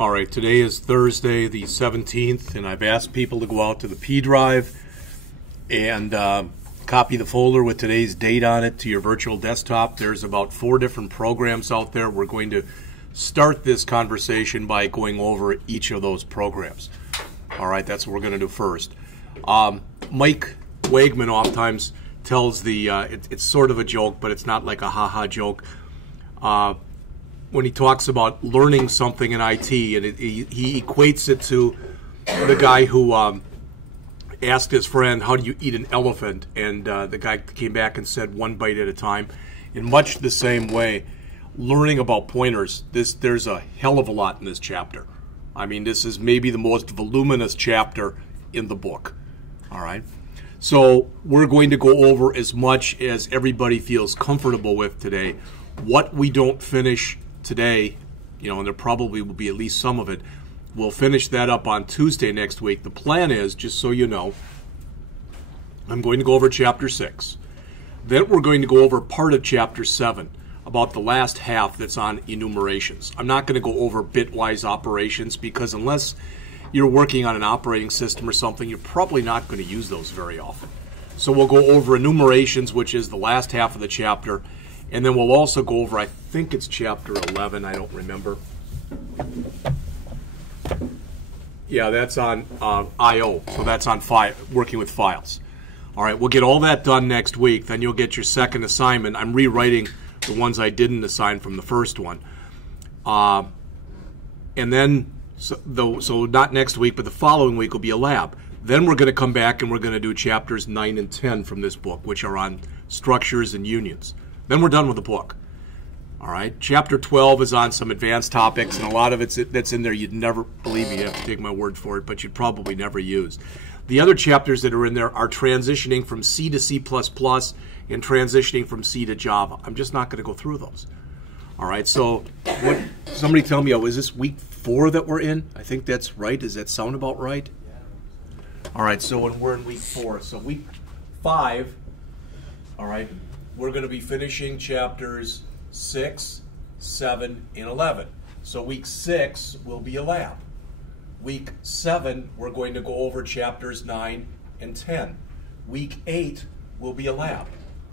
All right, today is Thursday the 17th, and I've asked people to go out to the P drive and copy the folder with today's date on it to your virtual desktop. There's about 4 different programs out there. We're going to start this conversation by going over each of those programs. All right, that's what we're going to do first. Mike Wegman oftentimes tells it's sort of a joke, but it's not like a ha-ha joke. When he talks about learning something in IT, and he equates it to the guy who asked his friend, how do you eat an elephant? And the guy came back and said, 1 bite at a time. In much the same way, learning about pointers, there's a hell of a lot in this chapter. I mean, this is maybe the most voluminous chapter in the book. All right? So we're going to go over as much as everybody feels comfortable with today. What we don't finish today, and there probably will be at least some of it, we'll finish that up on Tuesday next week. The plan is, just so you know, I'm going to go over Chapter 6. Then we're going to go over part of Chapter 7, about the last half that's on enumerations. I'm not going to go over bitwise operations because unless you're working on an operating system or something, you're probably not going to use those very often. So we'll go over enumerations, which is the last half of the chapter, and then we'll also go over, I think it's Chapter 11, I don't remember. Yeah, that's on I/O, so that's on working with files. All right, we'll get all that done next week. Then you'll get your second assignment. I'm rewriting the ones I didn't assign from the first one. And then, so not next week, but the following week will be a lab. Then we're going to come back and we're going to do Chapters 9 and 10 from this book, which are on structures and unions. Then we're done with the book. All right. Chapter 12 is on some advanced topics, and a lot of that's in there you'd never, believe me, you have to take my word for it, but you'd probably never use. The other chapters that are in there are transitioning from C to C++ and transitioning from C to Java. I'm just not going to go through those. All right. So somebody tell me, is this week 4 that we're in? I think that's right. Does that sound about right? All right. So we're in week 4. So week 5, all right, we're going to be finishing chapters 6, 7, and 11. So week 6 will be a lab. Week 7, we're going to go over chapters 9 and 10. Week 8 will be a lab.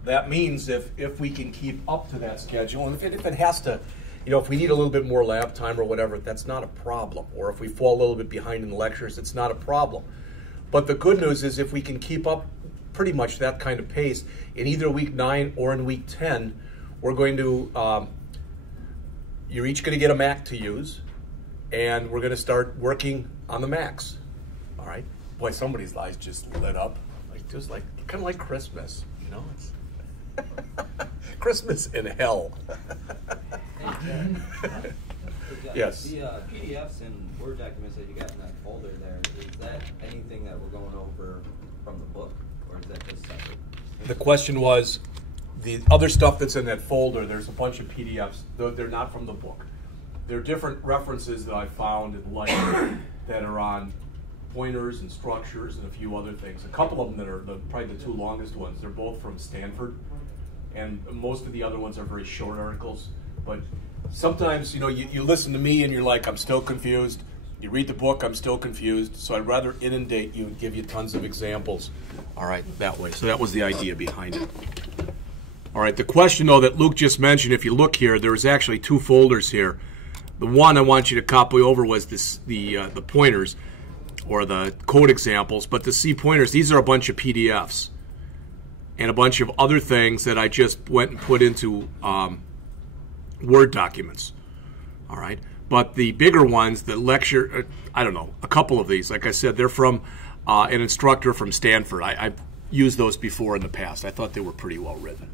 That means if we can keep up to that schedule, and if it has to, if we need a little bit more lab time or whatever, that's not a problem. Or if we fall a little bit behind in the lectures, it's not a problem. But the good news is if we can keep up pretty much that kind of pace in either week 9 or in week 10, we're going to, you're each going to get a Mac to use, and we're going to start working on the Macs. All right? Boy, somebody's eyes just lit up, kind of like Christmas, It's Christmas in hell. Yes. The PDFs and Word documents that you got in that folder there, is that anything that we're going over from the book, or is that just separate? The question was, the other stuff that's in that folder, there's a bunch of PDFs. They're not from the book. They're different references that I found in light that are on pointers and structures and a few other things. A couple of them that are probably the 2 longest ones, they're both from Stanford. And most of the other ones are very short articles. But sometimes, you listen to me and you're like, I'm still confused. You read the book, I'm still confused. So I'd rather inundate you and give you tons of examples. All right, that way. So that was the idea behind it. All right, the question, though, that Luke just mentioned, if you look here, there's actually 2 folders here. The one I want you to copy over was the pointers, or the code examples, but the C pointers, these are a bunch of PDFs and a bunch of other things that I just went and put into Word documents. All right, but the bigger ones, the lecture, I don't know, a couple of these, like I said, they're from an instructor from Stanford. I've used those before in the past. I thought they were pretty well written.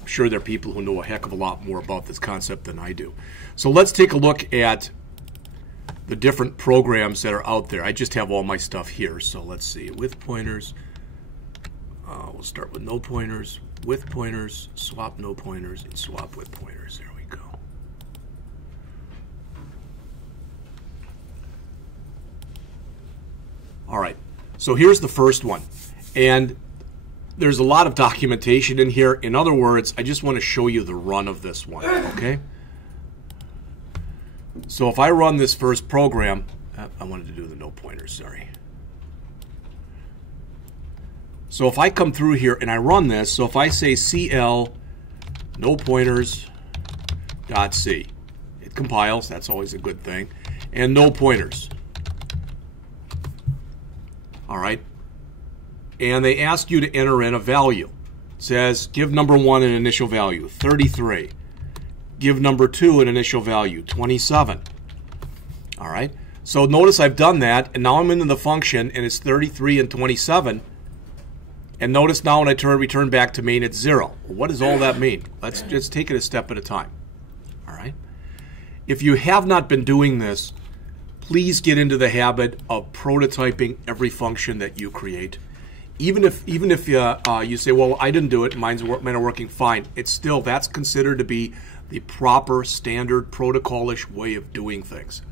I'm sure there are people who know a heck of a lot more about this concept than I do. So let's take a look at the different programs that are out there. I just have all my stuff here. So let's see. With pointers, we'll start with no pointers, with pointers, swap no pointers, and swap with pointers. There we go. All right. So here's the first one. And there's a lot of documentation in here. In other words, I just want to show you the run of this one, okay? So if I run this first program, I wanted to do the no pointers, sorry. So if I come through here and I run this, so if I say CL no pointers dot C, it compiles, that's always a good thing, and no pointers. All right. And they ask you to enter in a value. It says give number 1 an initial value, 33. Give number 2 an initial value, 27. All right. So notice I've done that, and now I'm into the function, and it's 33 and 27. And notice now when I return back to main, it's 0. What does all that mean? Let's just take it a step at a time. All right. If you have not been doing this, please get into the habit of prototyping every function that you create. Even if you say, well, I didn't do it, mine are working fine, it's still, that's considered to be the proper, standard, protocol-ish way of doing things.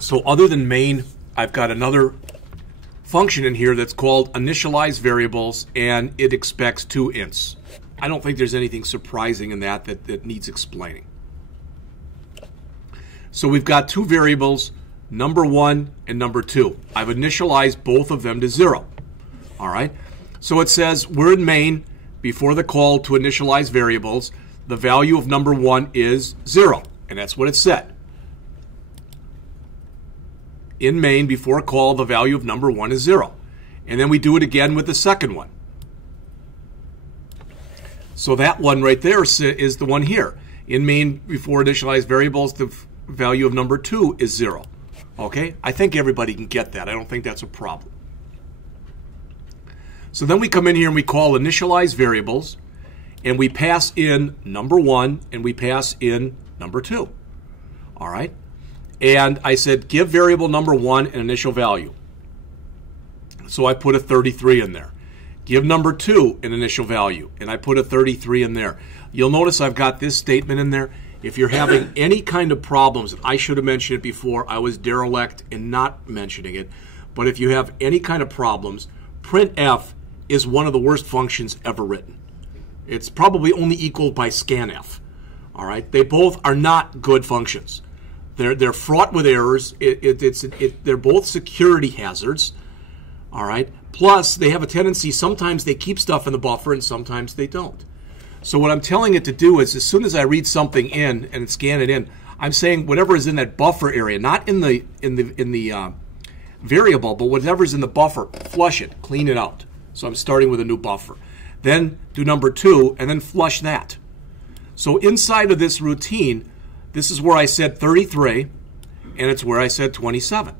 So other than main, I've got another function in here that's called Initialize Variables, and it expects 2 ints. I don't think there's anything surprising in that needs explaining. So we've got 2 variables, number 1 and number 2. I've initialized both of them to 0. All right. So it says we're in main. Before the call to initialize variables, the value of number 1 is 0, and that's what it said. In main, before call, the value of number 1 is 0. And then we do it again with the second one. So that one right there is the one here. In main, before initialize variables, the value of number 2 is 0. Okay? I think everybody can get that. I don't think that's a problem. So then we come in here and we call initialize variables, and we pass in number 1 and we pass in number 2. All right? And I said give variable number 1 an initial value. So I put a 33 in there. Give number 2 an initial value, and I put a 33 in there. You'll notice I've got this statement in there. If you're having any kind of problems, I should have mentioned it before, I was derelict in not mentioning it, but if you have any kind of problems, printf is one of the worst functions ever written. It's probably only equaled by scanf. All right? They both are not good functions. They're fraught with errors. They're both security hazards. All right? Plus, they have a tendency, sometimes they keep stuff in the buffer and sometimes they don't. So what I'm telling it to do is as soon as I read something in and scan it in, I'm saying whatever is in that buffer area, not in the variable, but whatever's in the buffer, flush it, clean it out. So I'm starting with a new buffer. Then do number 2 and then flush that. So inside of this routine, this is where I said 33 and it's where I said 27.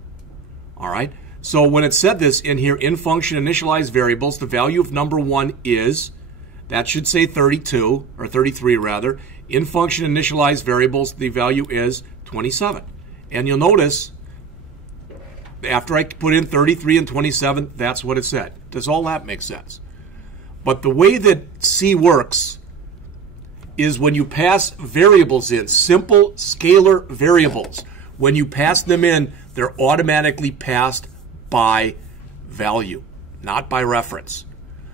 All right? So when it said this in here, in function initialize variables, the value of number 1 is, that should say 32, or 33 rather. In function initialize variables, the value is 27. And you'll notice, after I put in 33 and 27, that's what it said. Does all that make sense? But the way that C works is when you pass variables in, simple scalar variables, when you pass them in, they're automatically passed by value, not by reference.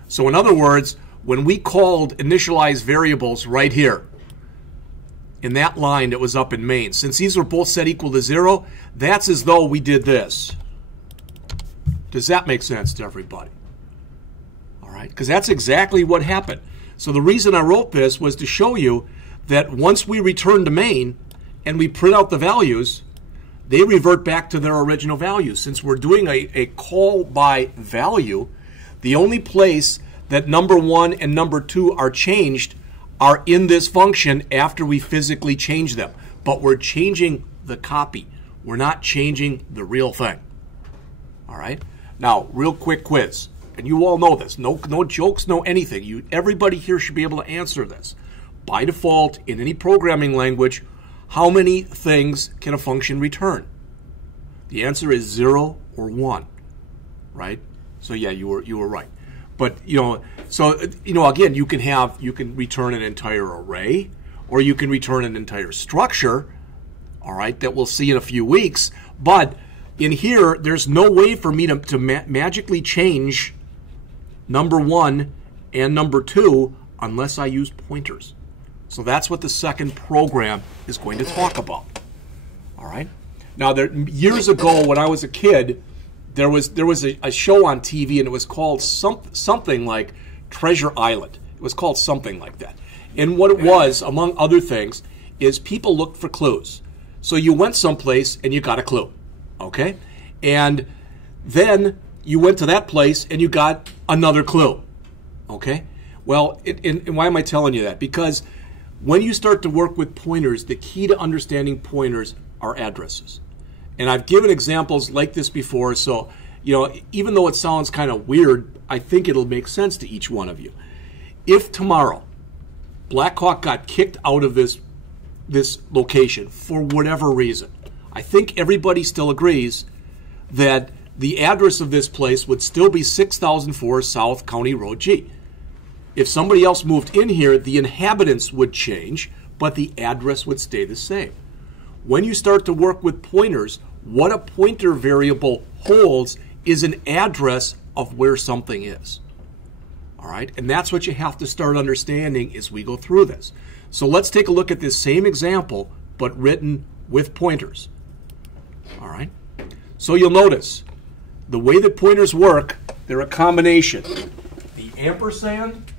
So in other words, when we called initialize variables right here, in that line that was up in main, since these were both set equal to 0, that's as though we did this. Does that make sense to everybody? All right, because that's exactly what happened. So the reason I wrote this was to show you that once we return to main and we print out the values, they revert back to their original values. Since we're doing a call by value, the only place that number 1 and number 2 are changed are in this function after we physically change them. But we're changing the copy. We're not changing the real thing. All right? Now, real quick quiz. And you all know this. No jokes, no anything. Everybody here should be able to answer this. By default, in any programming language, how many things can a function return? The answer is 0 or 1, right? So yeah, you were right. But again, you can return an entire array, or you can return an entire structure, all right, that we'll see in a few weeks. But in here, there's no way for me to magically change number 1 and number 2 unless I use pointers. So that's what the second program is going to talk about. All right. Now, years ago, when I was a kid, there was a show on TV, and it was called something like Treasure Island. It was called something like that. And what it was, among other things, is people looked for clues. So you went someplace and you got a clue, okay? And then you went to that place and you got another clue, okay? Well, and why am I telling you that? Because when you start to work with pointers, the key to understanding pointers are addresses. And I've given examples like this before, so even though it sounds kind of weird, I think it'll make sense to each one of you. If tomorrow Blackhawk got kicked out of this location for whatever reason, I think everybody still agrees that the address of this place would still be 6004 South County Road G. If somebody else moved in here, the inhabitants would change, but the address would stay the same. When you start to work with pointers, what a pointer variable holds is an address of where something is. All right, and that's what you have to start understanding as we go through this. So let's take a look at this same example, but written with pointers. All right, so you'll notice the way that pointers work, they're a combination. The ampersand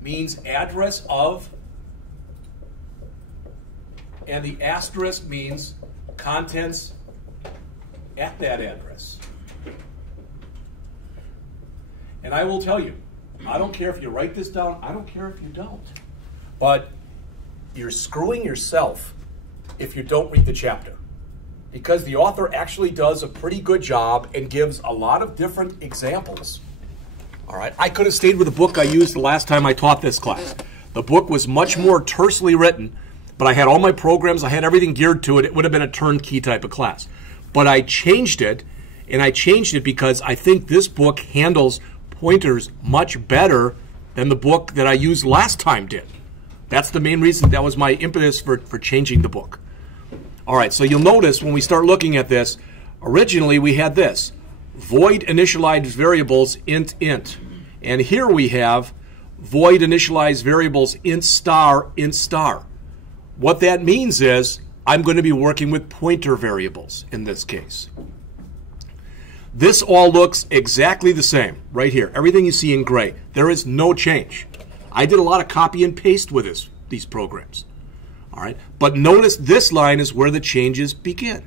means address of, and the asterisk means contents at that address. And I will tell you, I don't care if you write this down, I don't care if you don't. But you're screwing yourself if you don't read the chapter. Because the author actually does a pretty good job and gives a lot of different examples. All right, I could have stayed with the book I used the last time I taught this class. The book was much more tersely written, but I had all my programs, I had everything geared to it. It would have been a turnkey type of class. But I changed it, and I changed it because I think this book handles pointers much better than the book that I used last time did. That's the main reason. That was my impetus for changing the book. All right, so you'll notice when we start looking at this, originally we had this, void initialize variables int. And here we have void initialize variables int star. What that means is I'm going to be working with pointer variables in this case. This all looks exactly the same right here. Everything you see in gray. There is no change. I did a lot of copy and paste with these programs. All right, but notice this line is where the changes begin.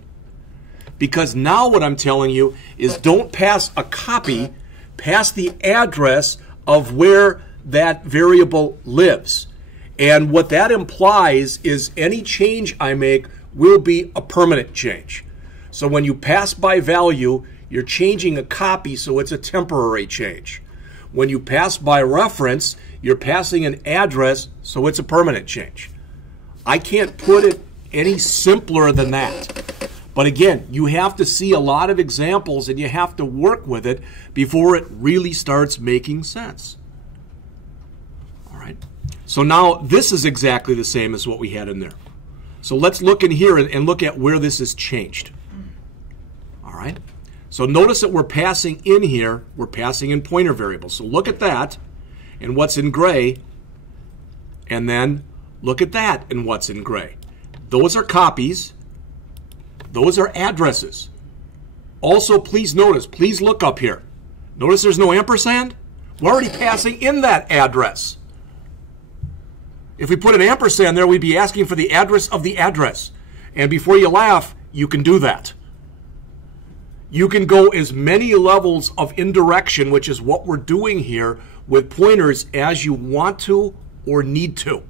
Because now what I'm telling you is don't pass a copy, pass the address of where that variable lives. And what that implies is any change I make will be a permanent change. So when you pass by value, you're changing a copy, so it's a temporary change. When you pass by reference, you're passing an address, so it's a permanent change. I can't put it any simpler than that. But again, you have to see a lot of examples and you have to work with it before it really starts making sense. All right. So now this is exactly the same as what we had in there. So let's look in here and look at where this has changed. All right. So notice that we're passing in here, we're passing in pointer variables. So look at that and what's in gray, and then look at that and what's in gray. Those are copies. Those are addresses. Also, please notice, please look up here. Notice there's no ampersand? We're already passing in that address. If we put an ampersand there, we'd be asking for the address of the address. And before you laugh, you can do that. You can go as many levels of indirection, which is what we're doing here, with pointers as you want to or need to.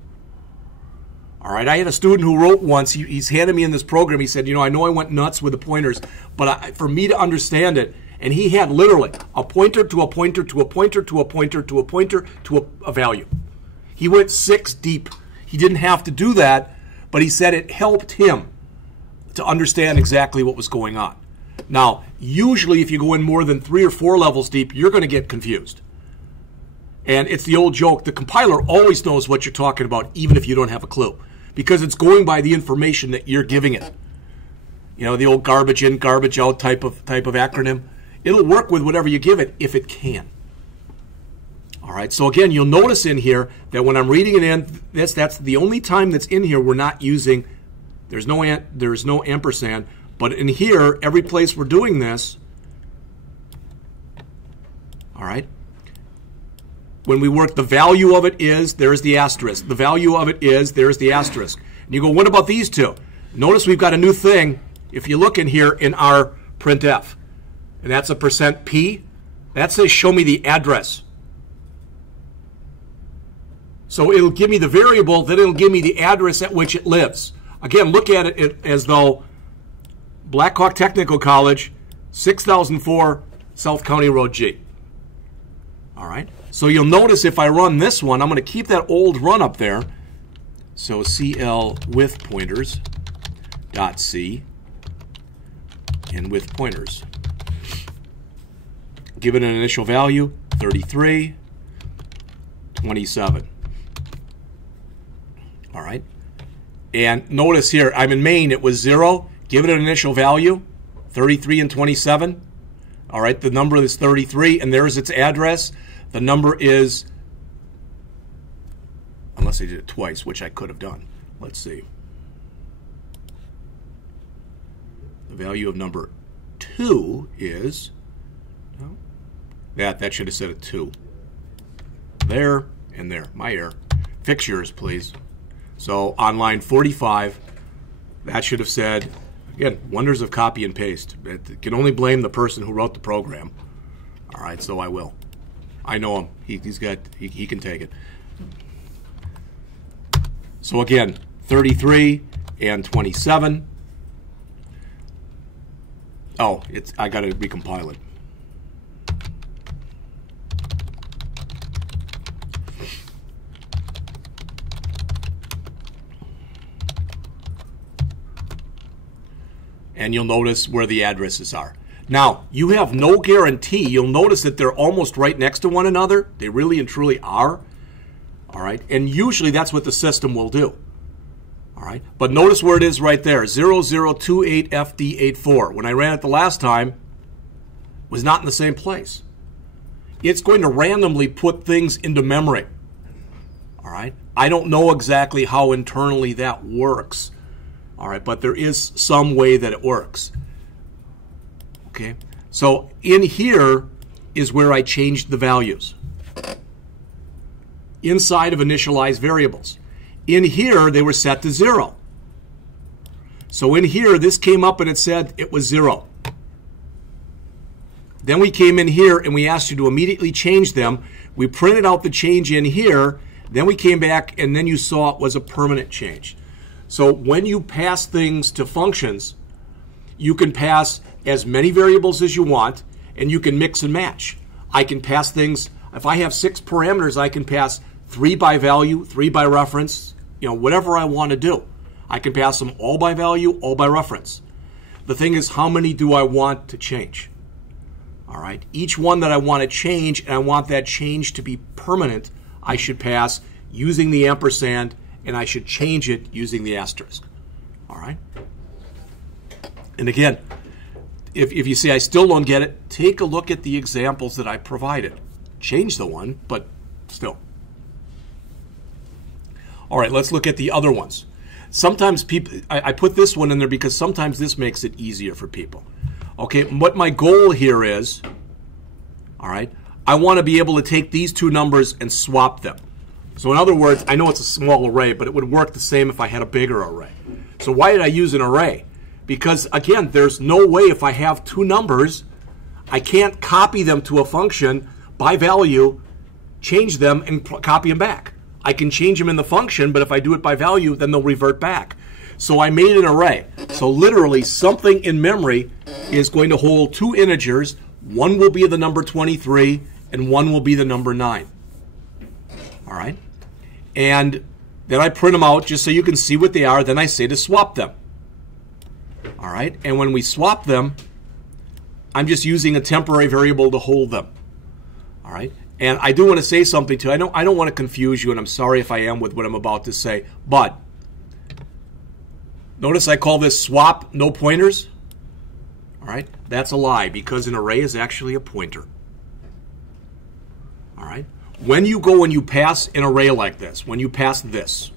All right, I had a student who wrote once, he's handed me in this program, he said, I know I went nuts with the pointers, but for me to understand it, and he had literally a pointer to a pointer to a pointer to a pointer to a pointer to a value. He went 6 deep. He didn't have to do that, but he said it helped him to understand exactly what was going on. Now, usually if you go in more than 3 or 4 levels deep, you're going to get confused. And it's the old joke, the compiler always knows what you're talking about, even if you don't have a clue, because it's going by the information that you're giving it. The old garbage in, garbage out type of acronym. It'll work with whatever you give it if it can. All All right, so again, you'll notice in here that when I'm reading it in, that's the only time that's in here we're not using, there's no ampersand, but in here, every place we're doing this, all right, when we work, the value of it is, there's the asterisk. The value of it is, there's the asterisk. And you go, what about these two? Notice we've got a new thing, if you look in here in our printf, and that's a %p. That says show me the address. So it'll give me the variable, then it'll give me the address at which it lives. Again, look at it as though Black Hawk Technical College, 6004 South County Road G. All right. So you'll notice if I run this one, I'm going to keep that old run up there. So CL with pointers dot C and with pointers. Give it an initial value, 33, 27. All right. And notice here, I'm in main, it was 0. Give it an initial value, 33 and 27. All right, the number is 33, and there's its address. The number is, unless I did it twice, which I could have done. Let's see. The value of number 2 is, no, that should have said a 2. There and there, my error. Fix yours, please. So on line 45, that should have said, again, wonders of copy and paste. It can only blame the person who wrote the program. All right, so I will. I know him. He can take it. So again, 33 and 27. Oh, I got to recompile it. And you'll notice where the addresses are. Now, you have no guarantee. You'll notice that they're almost right next to one another. They really and truly are. All right, and usually that's what the system will do. All right, but notice where it is right there, 0028FD84. When I ran it the last time, it was not in the same place. It's going to randomly put things into memory. All right, I don't know exactly how internally that works. All right, but there is some way that it works. Okay, so in here is where I changed the values. Inside of Initialize Variables. In here, they were set to 0. So in here, this came up and it said it was 0. Then we came in here and we asked you to immediately change them. We printed out the change in here. Then we came back and then you saw it was a permanent change. So when you pass things to functions, you can pass as many variables as you want, and you can mix and match. I can pass things, if I have 6 parameters, I can pass 3 by value, 3 by reference, whatever I want to do. I can pass them all by value, all by reference. The thing is, how many do I want to change? All right, each one that I want to change, and I want that change to be permanent, I should pass using the ampersand, and I should change it using the asterisk. All right? And again, if you say I still don't get it, take a look at the examples that I provided. Change the one, but still. All right, let's look at the other ones. Sometimes people, I put this one in there because sometimes this makes it easier for people. Okay, what my goal here is, all right, I want to be able to take these two numbers and swap them. So in other words, I know it's a small array, but it would work the same if I had a bigger array. So why did I use an array? Because, again, there's no way if I have two numbers, I can't copy them to a function by value, change them, and copy them back. I can change them in the function, but if I do it by value, then they'll revert back. So I made an array. So literally, something in memory is going to hold two integers. One will be the number 23, and one will be the number 9. All right? And then I print them out just so you can see what they are. Then I say to swap them. All right? And when we swap them, I'm just using a temporary variable to hold them. All right? And I do want to say something too. I don't want to confuse you, and I'm sorry if I am with what I'm about to say. But notice I call this swap no pointers. All right? That's a lie because an array is actually a pointer. All right? when you go and you pass an array like this, when you pass this,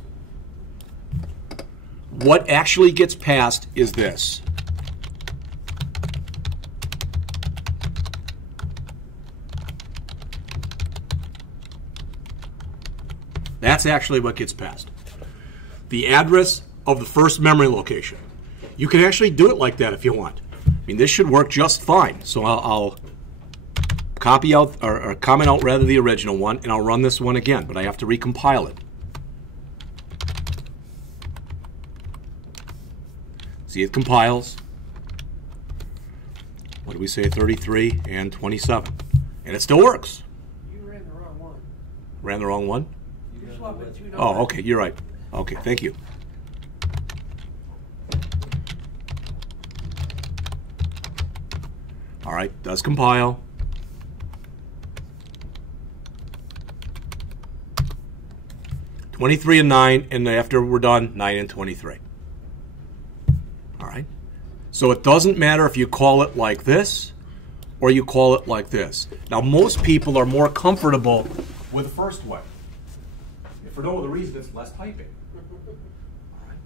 what actually gets passed is this. That's actually what gets passed. The address of the first memory location. You can actually do it like that if you want. I mean, this should work just fine. So I'll copy out, or comment out rather, the original one, and I'll run this one again, but I have to recompile it. See, it compiles. What do we say, 33 and 27? And it still works. You ran the wrong one. Ran the wrong one? You swapped it 2 numbers. Oh, okay, you're right. Okay, thank you. All right, does compile. (23) and 9, and after we're done, 9 and 23. All right. So it doesn't matter if you call it like this or you call it like this. Now, most people are more comfortable with the first way. If for no other reason, it's less typing. All right.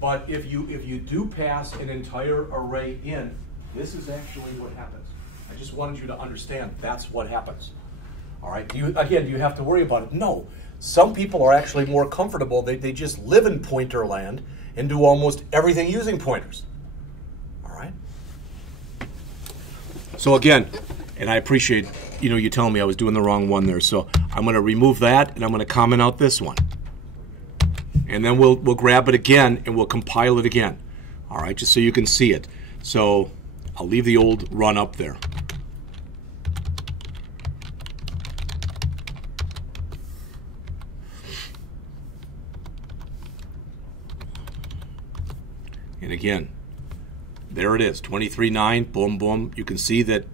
But if you do pass an entire array in, this is actually what happens. I just wanted you to understand that's what happens. All right. Do you have to worry about it? No. Some people are actually more comfortable. They just live in pointer land and do almost everything using pointers. All right. So again, and I appreciate you telling me I was doing the wrong one there. So I'm going to remove that and I'm going to comment out this one. And then we'll grab it again and we'll compile it again. All right, just so you can see it. So I'll leave the old run up there. And again, there it is, 23, 9, boom, boom. You can see that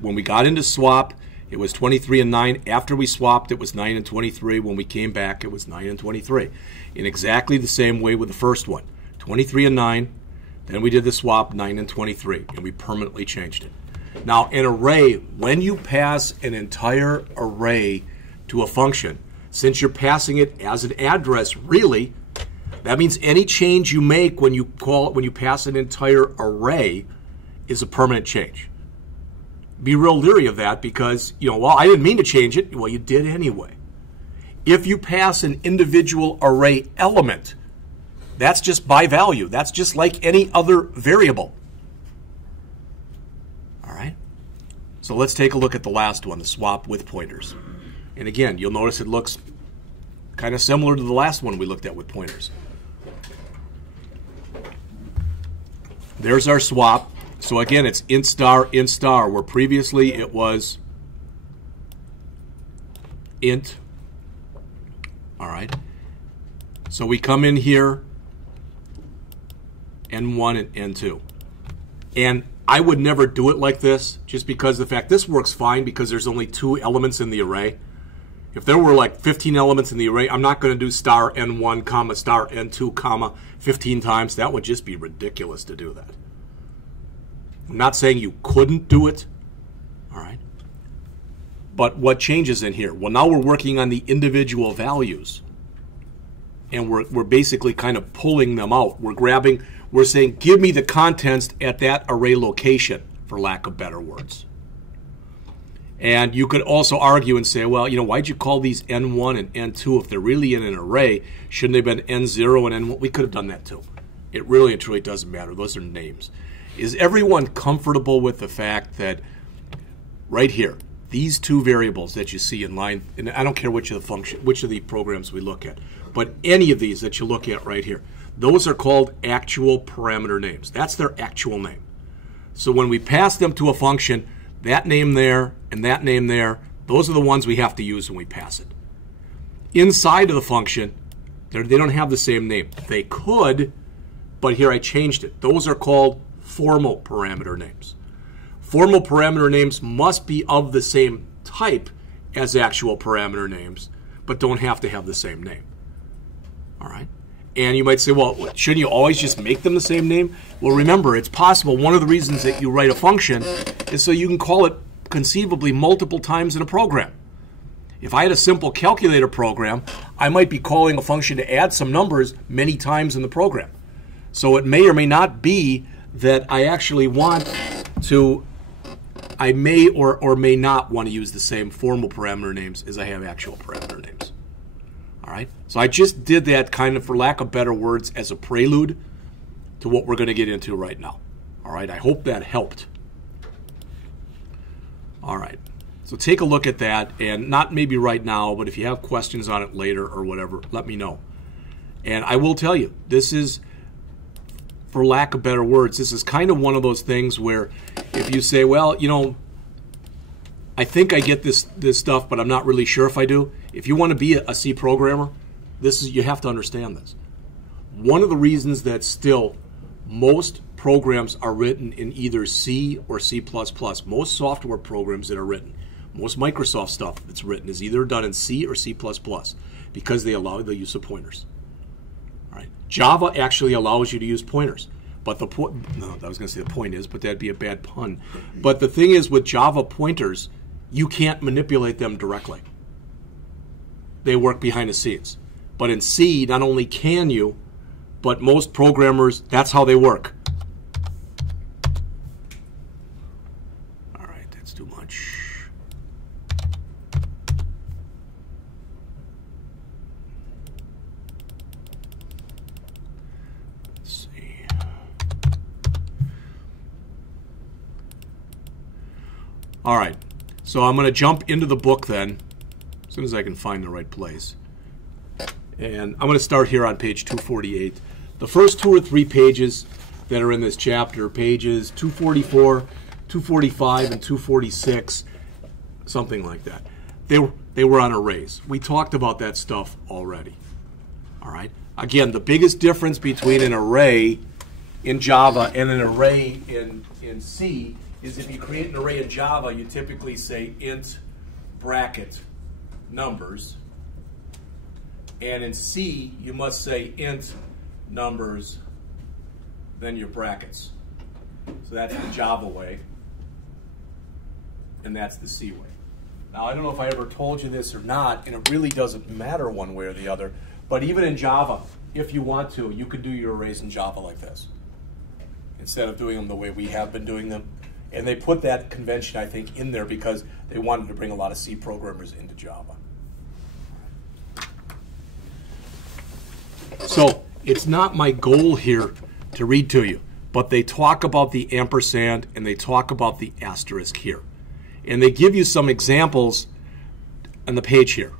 when we got into swap, it was 23 and 9. After we swapped, it was 9 and 23. When we came back, it was 9 and 23. In exactly the same way with the first one, 23 and 9. Then we did the swap, 9 and 23, and we permanently changed it. Now, an array, when you pass an entire array to a function, since you're passing it as an address, really, that means any change you make when you pass an entire array is a permanent change. Be real leery of that because, well, I didn't mean to change it. Well, you did anyway. If you pass an individual array element, that's just by value. That's just like any other variable. All right? So let's take a look at the last one, the swap with pointers. And again, you'll notice it looks kind of similar to the last one we looked at with pointers. There's our swap. So again, it's int star, where previously it was int. All right. So we come in here, N1 and N2. And I would never do it like this, just because of the fact this works fine because there's only 2 elements in the array. If there were like 15 elements in the array, I'm not going to do star N1, comma, star N2, comma, 15 times. That would just be ridiculous to do that. I'm not saying you couldn't do it, all right? But what changes in here? Well, now we're working on the individual values. And we're basically kind of pulling them out. We're saying, give me the contents at that array location, for lack of better words. And you could also argue and say, well, why'd you call these N1 and N2 if they're really in an array? Shouldn't they have been N0 and N1? We could have done that too. It really and truly doesn't matter. Those are names. Is everyone comfortable with the fact that right here, these 2 variables that you see in line, and I don't care which of the programs we look at, but any of these that you look at right here, those are called actual parameter names. That's their actual name. So when we pass them to a function, that name there and that name there, those are the ones we have to use when we pass it. Inside of the function, they don't have the same name. They could, but here I changed it. Those are called formal parameter names. Formal parameter names must be of the same type as actual parameter names, but don't have to have the same name. All right? And you might say, well, shouldn't you always just make them the same name? Well, remember, it's possible one of the reasons that you write a function is so you can call it conceivably multiple times in a program. If I had a simple calculator program, I might be calling a function to add some numbers many times in the program. So it may or may not be that I actually want to, I may or may not want to use the same formal parameter names as I have actual parameter names. All right? So I just did that kind of, for lack of better words, as a prelude to what we're going to get into right now. All right? I hope that helped. All right. So take a look at that, and not maybe right now, but if you have questions on it later or whatever, let me know. And I will tell you, this is, for lack of better words, this is kind of one of those things where if you say, well, you know, I think I get this stuff, but I'm not really sure if I do. If you want to be a C programmer, you have to understand this. One of the reasons that still most programs are written in either C or C++, most software programs that are written, most Microsoft stuff that's written is either done in C or C++ because they allow the use of pointers. All right. Java actually allows you to use pointers. But no, I was going to say the point is, but that'd be a bad pun. But the thing is, with Java pointers, you can't manipulate them directly. They work behind the scenes. But in C, not only can you, but most programmers, that's how they work. All right, that's too much. Let's see. All right, so I'm going to jump into the book then, as soon as I can find the right place. And I'm going to start here on page 248. The first 2 or 3 pages that are in this chapter, pages 244, 245, and 246, something like that, they were on arrays. We talked about that stuff already. All right. Again, the biggest difference between an array in Java and an array in C is if you create an array in Java, you typically say int bracket numbers. And in C, you must say int numbers, then your brackets. So that's the Java way, and that's the C way. Now, I don't know if I ever told you this or not, and it really doesn't matter one way or the other, but even in Java, if you want to, you could do your arrays in Java like this, instead of doing them the way we have been doing them. And they put that convention, I think, in there because they wanted to bring a lot of C programmers into Java. So it's not my goal here to read to you, but they talk about the ampersand and they talk about the asterisk here. And they give you some examples on the page here.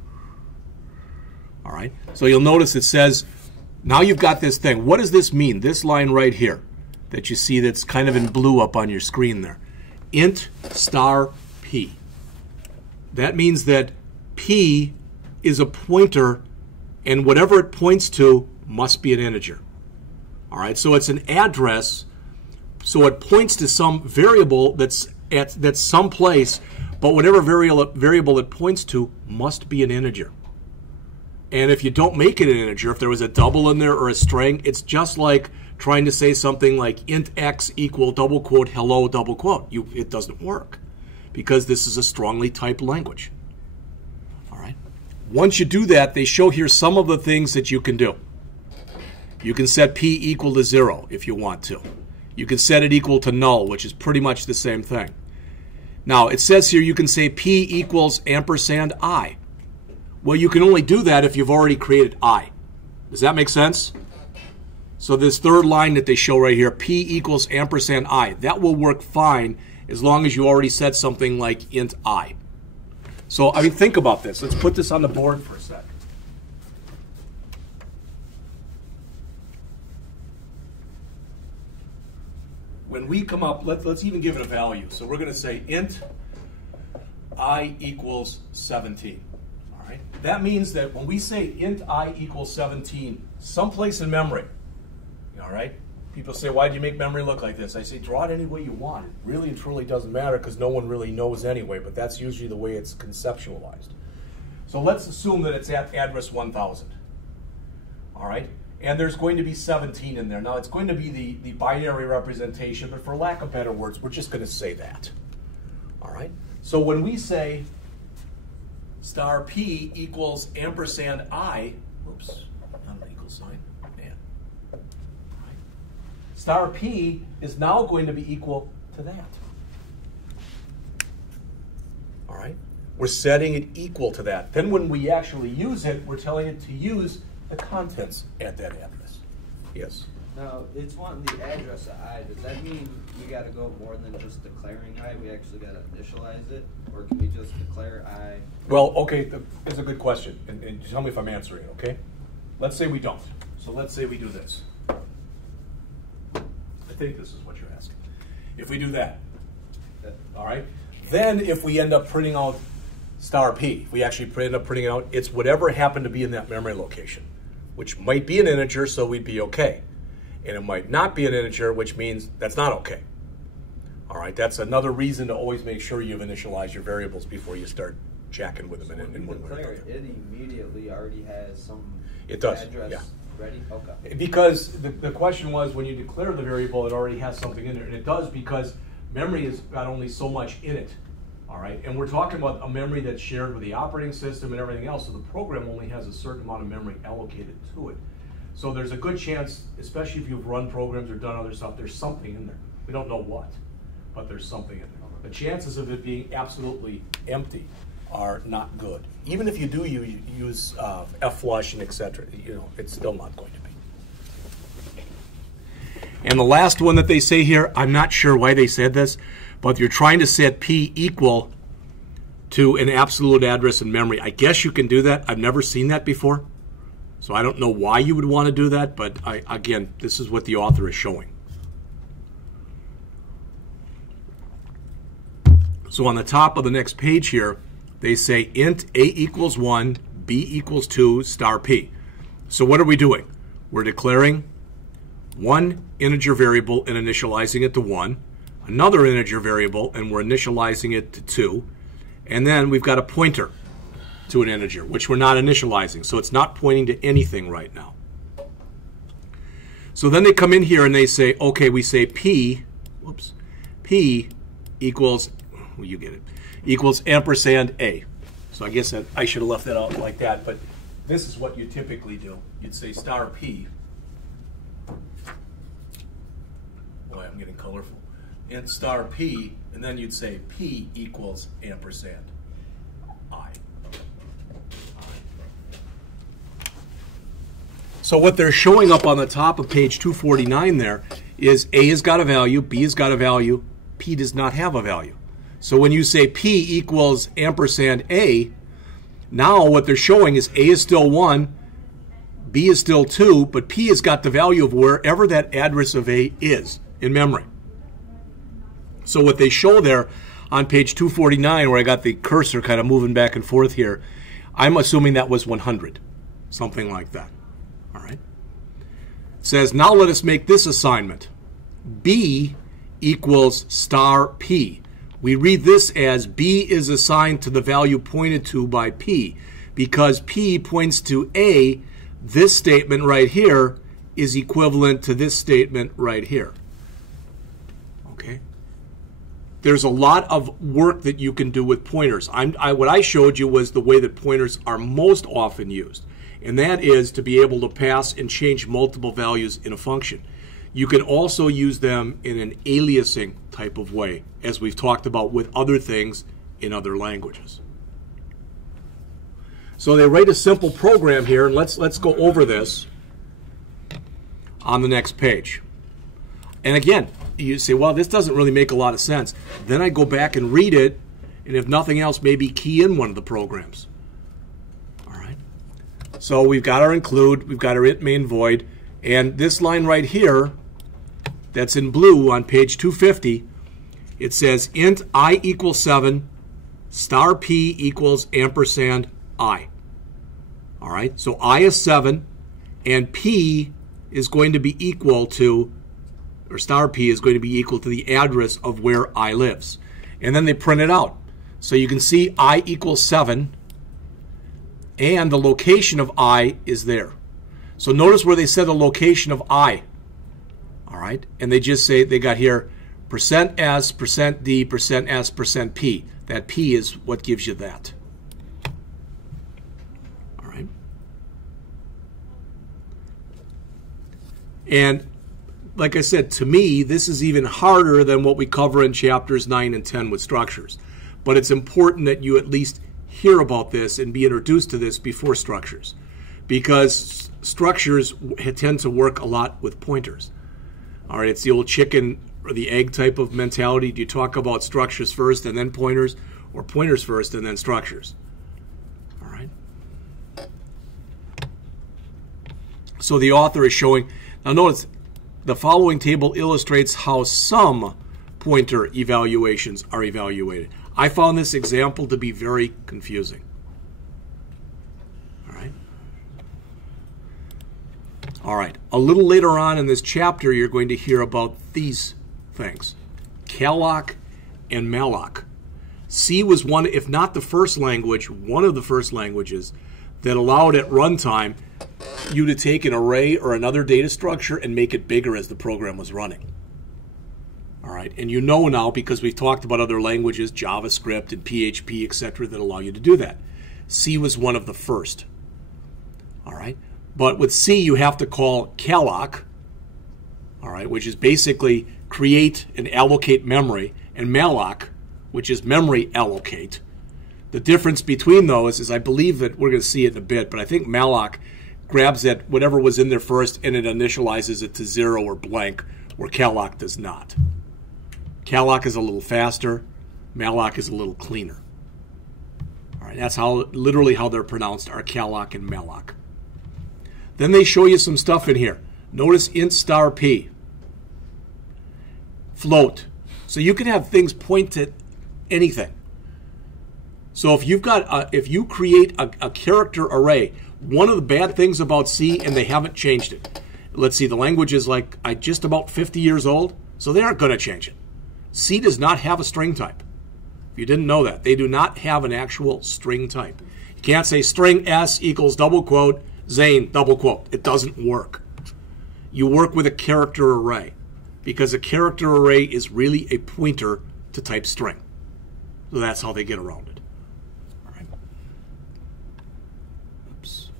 All right, so you'll notice it says, now you've got this thing. What does this mean? This line right here that you see that's kind of in blue up on your screen there. Int star P. That means that P is a pointer, and whatever it points to must be an integer. All right, so it's an address, so it points to some variable that's someplace, but whatever variable it points to must be an integer. And if you don't make it an integer, if there was a double in there or a string, it's just like trying to say something like int x equal double quote hello double quote. It doesn't work because this is a strongly typed language. All right. Once you do that, they show here some of the things that you can do. You can set p equal to 0 if you want to. You can set it equal to null, which is pretty much the same thing. Now, it says here you can say p equals ampersand I. Well, you can only do that if you've already created I. Does that make sense? So this third line that they show right here, p equals ampersand I, that will work fine as long as you already said something like int I. So, I mean, think about this. Let's put this on the board for a sec. When we come up, let's even give it a value. So we're going to say int I equals 17. All right. That means that when we say int I equals 17, someplace in memory, all right, people say, why do you make memory look like this? I say, draw it any way you want. It really and truly doesn't matter because no one really knows anyway, but that's usually the way it's conceptualized. So let's assume that it's at address 1000. All right. And there's going to be 17 in there. Now, it's going to be the binary representation, but for lack of better words, we're just going to say that. All right? So when we say star P equals ampersand I. Oops, not an equal sign. Man. Star P is now going to be equal to that. All right? We're setting it equal to that. Then when we actually use it, we're telling it to use the contents at that address. Yes? Now, it's wanting the address of I. Does that mean we got to go more than just declaring I? We actually got to initialize it? Or can we just declare I? Well, okay, it's a good question. And tell me if I'm answering it, okay? Let's say we don't. So let's say we do this. I think this is what you're asking. If we do that, all right? Then if we end up printing out star P, if we actually end up printing out, it's whatever happened to be in that memory location, which might be an integer, so we'd be okay. And it might not be an integer, which means that's not okay. All right, that's another reason to always make sure you've initialized your variables before you start jacking with them. So when you declare it, it immediately already has some address ready? Okay. Because the question was, when you declare the variable, it already has something in there. And it does, because memory has got only so much in it. All right, and we're talking about a memory that's shared with the operating system and everything else, so the program only has a certain amount of memory allocated to it. So there's a good chance, especially if you've run programs or done other stuff, there's something in there. We don't know what, but there's something in there. The chances of it being absolutely empty are not good. Even if you do use F-flush and etc., it's still not going to be. And the last one that they say here, I'm not sure why they said this, but you're trying to set P equal to an absolute address in memory. I guess you can do that. I've never seen that before. So I don't know why you would want to do that, but again, this is what the author is showing. So on the top of the next page here, they say int A equals 1, B equals 2, star P. So what are we doing? We're declaring one integer variable and initializing it to 1, another integer variable, and we're initializing it to 2, and then we've got a pointer to an integer, which we're not initializing, so it's not pointing to anything right now. So then they come in here and they say, okay, we say P equals, well, you get it, equals ampersand A. So I guess that I should have left that out like that, but this is what you typically do. You'd say star P. Boy, I'm getting colorful. And star P, and then you'd say P equals ampersand I. So what they're showing up on the top of page 249 there is A has got a value, B has got a value, P does not have a value. So when you say P equals ampersand A, now what they're showing is A is still 1, B is still 2, but P has got the value of wherever that address of A is in memory. So what they show there on page 249, where I got the cursor kind of moving back and forth here, I'm assuming that was 100, something like that. All right. It says, now let us make this assignment. B equals star P. We read this as B is assigned to the value pointed to by P. Because P points to A, this statement right here is equivalent to this statement right here. Okay. There's a lot of work that you can do with pointers. What I showed you was the way that pointers are most often used. And that is to be able to pass and change multiple values in a function. You can also use them in an aliasing type of way, as we've talked about with other things in other languages. So they write a simple program here, and let's go over this on the next page. And again, you say, well, this doesn't really make a lot of sense. Then I go back and read it, and if nothing else, maybe key in one of the programs. So we've got our include, we've got our int main void, and this line right here that's in blue on page 250, it says int I equals 7, star P equals ampersand I. All right, so I is 7, and P is going to be equal to, or star P is going to be equal to the address of where I lives. And then they print it out. So you can see I equals 7, and the location of I is there. So notice where they said the location of I. All right, and they just say, they got here %s, %d, %s, %p. That p is what gives you that. And like I said, to me, this is even harder than what we cover in chapters 9 and 10 with structures. But it's important that you at least hear about this and be introduced to this before structures, because structures tend to work a lot with pointers. All right, it's the old chicken or the egg type of mentality. Do you talk about structures first and then pointers, or pointers first and then structures? All right. So the author is showing, now notice, the following table illustrates how some pointer evaluations are evaluated. I found this example to be very confusing. All right. All right. A little later on in this chapter, you're going to hear about these things: calloc and malloc. C was one, if not the first language, one of the first languages that allowed at runtime you to take an array or another data structure and make it bigger as the program was running. All right, and you know now, because we've talked about other languages, JavaScript and PHP, etc., that allow you to do that. C was one of the first. All right, but with C you have to call calloc, all right, which is basically create and allocate memory, and malloc, which is memory allocate. The difference between those is, I believe that we're going to see it in a bit, but I think malloc grabs at whatever was in there first and it initializes it to 0 or blank, where calloc does not. Calloc is a little faster, malloc is a little cleaner. All right, that's how, literally how they're pronounced, are calloc and malloc. Then they show you some stuff in here. Notice int star p, float. So you can have things point to anything. So if you've got if you create a character array, one of the bad things about C, and they haven't changed it. Let's see, the language is like just about 50 years old, so they aren't going to change it. C does not have a string type. If you didn't know that, they do not have an actual string type. You can't say string S equals double quote Zane double quote. It doesn't work. You work with a character array, because a character array is really a pointer to type string. So that's how they get around it. All right. Oops.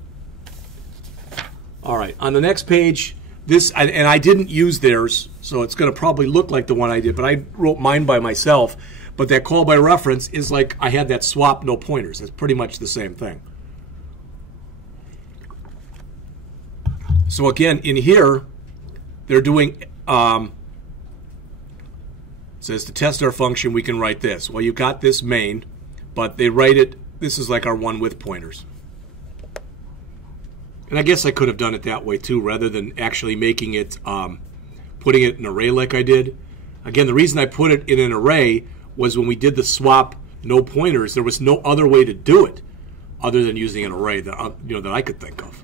All right, on the next page, this, and I didn't use theirs, so it's going to probably look like the one I did, but I wrote mine by myself. But that call by reference is like I had that swap no pointers. That's pretty much the same thing. So again, in here, they're doing, it says to test our function, we can write this. Well, you've got this main, but they write it, this is like our one with pointers. And I guess I could have done it that way too, rather than actually making it, putting it in an array like I did. Again, the reason I put it in an array was when we did the swap no pointers, there was no other way to do it other than using an array that, that I could think of.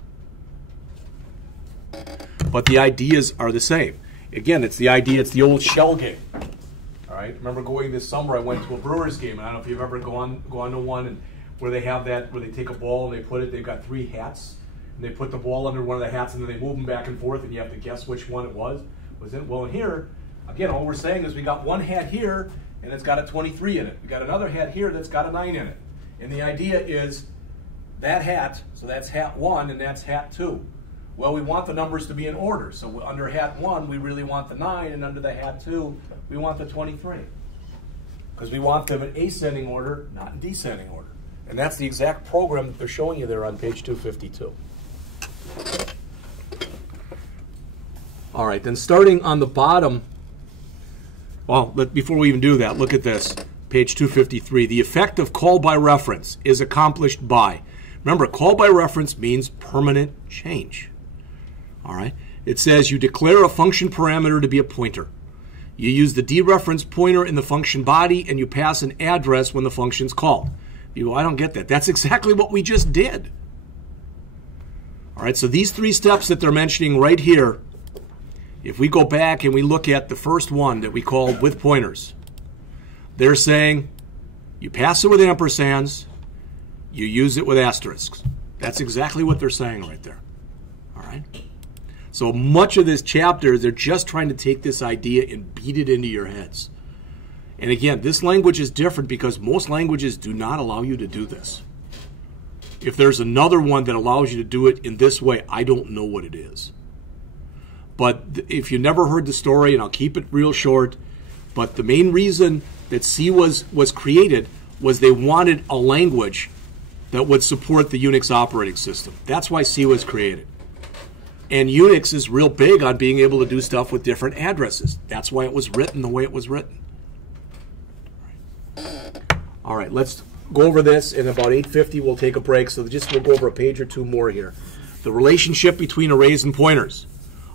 But the ideas are the same. Again, it's the idea, it's the old shell game. All right, remember going this summer, I went to a Brewers game, and I don't know if you've ever gone to one and where they have that, where they take a ball and they put it, they've got 3 hats, and they put the ball under one of the hats and then they move them back and forth and you have to guess which one it was. Well, in here, again, all we're saying is we got one hat here and it's got a 23 in it. We got another hat here that's got a 9 in it. And the idea is that hat, so that's hat 1 and that's hat 2. Well, we want the numbers to be in order. So under hat 1, we really want the 9, and under the hat 2, we want the 23. Because we want them in ascending order, not in descending order. And that's the exact program that they're showing you there on page 252. All right, then starting on the bottom, well, before we even do that, look at this, page 253. The effect of call by reference is accomplished by, remember, call by reference means permanent change. All right, it says you declare a function parameter to be a pointer. You use the dereference pointer in the function body, and you pass an address when the function's called. You go, I don't get that. That's exactly what we just did. All right, so these 3 steps that they're mentioning right here, if we go back and we look at the first one that we called with pointers, they're saying you pass it with ampersands, you use it with asterisks. That's exactly what they're saying right there. All right? So much of this chapter, they're just trying to take this idea and beat it into your heads. And again, this language is different because most languages do not allow you to do this. If there's another one that allows you to do it in this way, I don't know what it is. But if you never heard the story, and I'll keep it real short, but the main reason that C was created was they wanted a language that would support the Unix operating system. That's why C was created. And Unix is real big on being able to do stuff with different addresses. That's why it was written the way it was written. All right, let's go over this. In about 8:50, we'll take a break. So we'll go over a page or two more here. The relationship between arrays and pointers.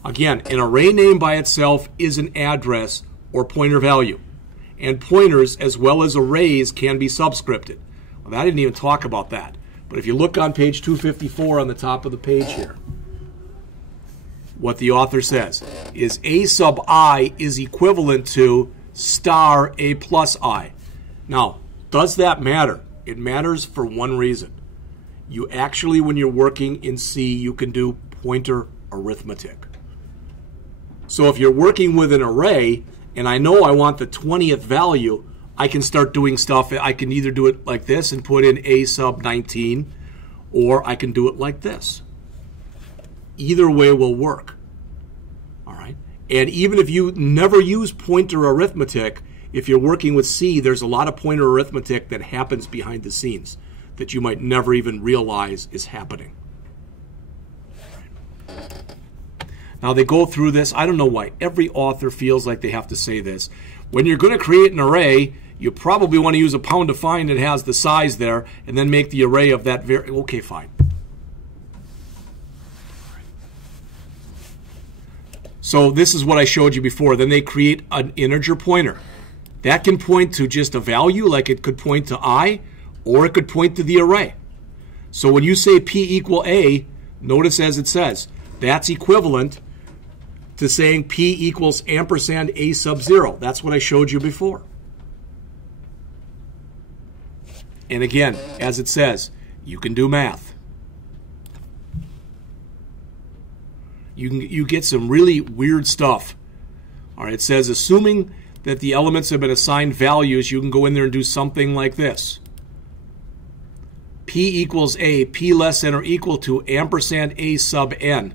Again, an array name by itself is an address or pointer value. And pointers, as well as arrays, can be subscripted. Well, I didn't even talk about that. But if you look on page 254 on the top of the page here, what the author says is A sub I is equivalent to star A plus I. Now, does that matter? It matters for one reason. You actually, when you're working in C, you can do pointer arithmetic. So if you're working with an array, and I know I want the 20th value, I can start doing stuff. I can either do it like this and put in A sub 19, or I can do it like this. Either way will work. All right. And even if you never use pointer arithmetic, if you're working with C, there's a lot of pointer arithmetic that happens behind the scenes that you might never even realize is happening. Now they go through this. I don't know why. Every author feels like they have to say this. When you're going to create an array, you probably want to use a pound define that has the size there and then make the array of that okay, fine. So this is what I showed you before. Then they create an integer pointer. That can point to just a value, like it could point to I, or it could point to the array. So when you say P equal A, notice as it says, that's equivalent to saying P equals ampersand A sub 0. That's what I showed you before. And again, as it says, you can do math. You get some really weird stuff. All right, it says, assuming that the elements have been assigned values, you can go in there and do something like this. P equals A, P less than or equal to ampersand A sub n.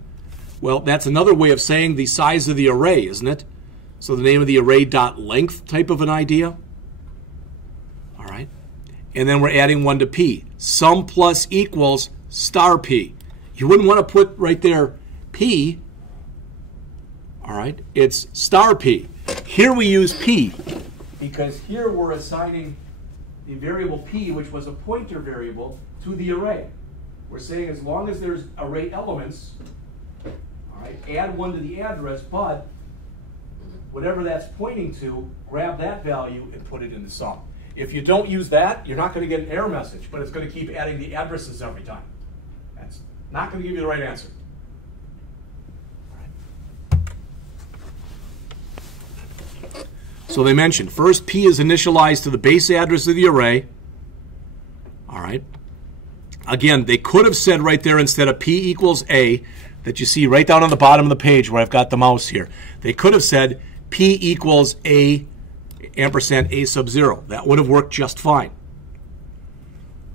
Well, that's another way of saying the size of the array, isn't it? So the name of the array dot length type of an idea. All right. And then we're adding one to P. Sum plus equals star P. You wouldn't want to put right there P. All right. It's star P. Here we use P because here we're assigning the variable P, which was a pointer variable, to the array. We're saying as long as there's array elements, all right, add one to the address, but whatever that's pointing to, grab that value and put it in the sum. If you don't use that, you're not going to get an error message, but it's going to keep adding the addresses every time. That's not going to give you the right answer. So they mentioned, first, P is initialized to the base address of the array. All right. Again, they could have said right there instead of P equals A, that you see right down on the bottom of the page where I've got the mouse here. They could have said P equals A ampersand A sub 0. That would have worked just fine.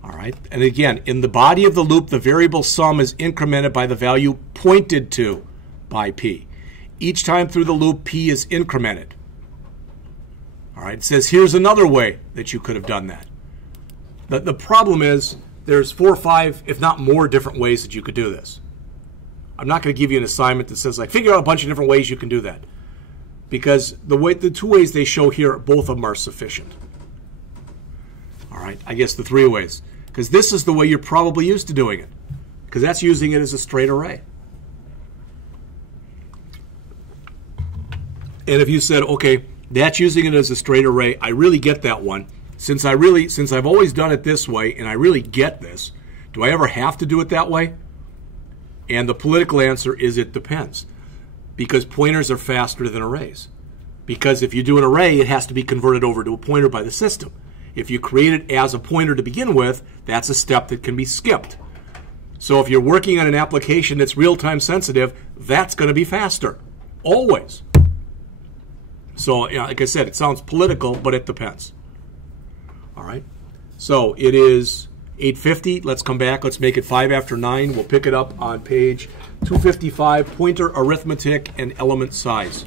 All right. And again, in the body of the loop, the variable sum is incremented by the value pointed to by P. Each time through the loop, P is incremented. All right, it says here's another way that you could have done that. The problem is there's 4 or 5, if not more, different ways that you could do this. I'm not going to give you an assignment that says, like, figure out a bunch of different ways you can do that. Because the 2 ways they show here, both of them are sufficient. All right, I guess the 3 ways. Because this is the way you're probably used to doing it. Because that's using it as a straight array. And if you said, okay, that's using it as a straight array, I really get that one. Since I've always done it this way, and I really get this, do I ever have to do it that way? And the political answer is it depends. Because pointers are faster than arrays. Because if you do an array, it has to be converted over to a pointer by the system. If you create it as a pointer to begin with, that's a step that can be skipped. So if you're working on an application that's real-time sensitive, that's going to be faster. Always. So, yeah, like I said, it sounds political, but it depends. All right. So it is 850, let's come back. Let's make it 5 after 9. We'll pick it up on page 255, pointer arithmetic and element size.